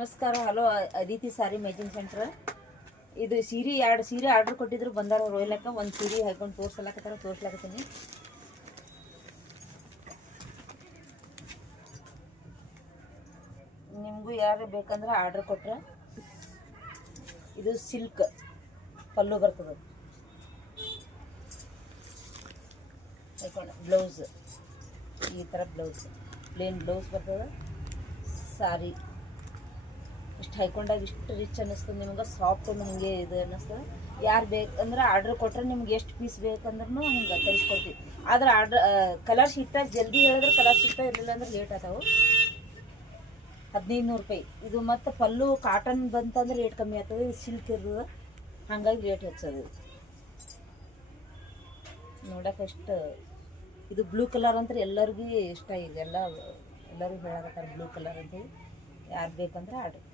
ನಮಸ್ಕಾರ. ಹಲೋ, ಅದಿತಿ ಸಾರಿ making centre. ಇದು ಸೀರೆ 2 ಸೀರೆ ಆರ್ಡರ್ ಕೊಟ್ಟಿದ್ರು, ಬಂದಾರ ರೋಯ್ಲಕ್ಕ. ಒಂದು ಸೀರೆ ಹಾಕೊಂಡು ತೋರ್ಸ್ಲಾಕತ್ತೀನಿ. ನಿಮಗೂ ಯಾರು ಬೇಕಂದ್ರೆ ಆರ್ಡರ್ ಕೊಟ್ರೆ ಇದು ಸಿಲ್ಕ್ ಪಲ್ಲು ಬರ್ತದೆ. ಬ್ಲೌಸ್ ಈ ಥರ ಬ್ಲೌಸ್, ಪ್ಲೇನ್ ಬ್ಲೌಸ್ ಬರ್ತದೆ. ಸಾರಿ ಇಷ್ಟು ಹಾಕೊಂಡಾಗ ಇಷ್ಟು ರಿಚ್ ಅನ್ನಿಸ್ತದೆ ನಿಮ್ಗೆ, ಸಾಫ್ಟ್ ನಿಮಗೆ ಇದು ಅನ್ನಿಸ್ತದೆ. ಯಾರು ಬೇಕಂದ್ರೆ ಆರ್ಡ್ರ್ ಕೊಟ್ಟರೆ ನಿಮ್ಗೆ ಎಷ್ಟು ಪೀಸ್ ಬೇಕಂದ್ರೂ ಹಿಂಗೆ ತರಿಸ್ಕೊಡ್ತೀವಿ. ಆದ್ರೆ ಕಲರ್ ಶೀಟಾಗ ಜಲ್ದಿ ಹೇಳಿದ್ರೆ ಕಲರ್ ಸಿಗ್ತಾ ಇರಲಿಲ್ಲ ಅಂದ್ರೆ ಲೇಟ್ ಆಗ್ತಾವೆ. 1500 ರೂಪಾಯಿ ಇದು. ಮತ್ತು ಪಲ್ಲು ಕಾಟನ್ ಬಂತಂದ್ರೆ ರೇಟ್ ಕಮ್ಮಿ ಆಗ್ತದೆ. ಇದು ಸಿಲ್ಕ್ ಇರ್ತದೆ, ಹಾಗಾಗಿ ರೇಟ್ ಹೆಚ್ಚದು. ನೋಡೋಕೆ ಎಷ್ಟು ಇದು ಬ್ಲೂ ಕಲರ್ ಅಂತ ಎಲ್ಲರಿಗೂ ಇಷ್ಟ. ಈಗ ಎಲ್ಲರೂ ಹೇಳಕತ್ತಾರೆ ಬ್ಲೂ ಕಲರ್ ಅಂತ. ಯಾರು ಬೇಕಂದ್ರೆ ಆರ್ಡ್ರ್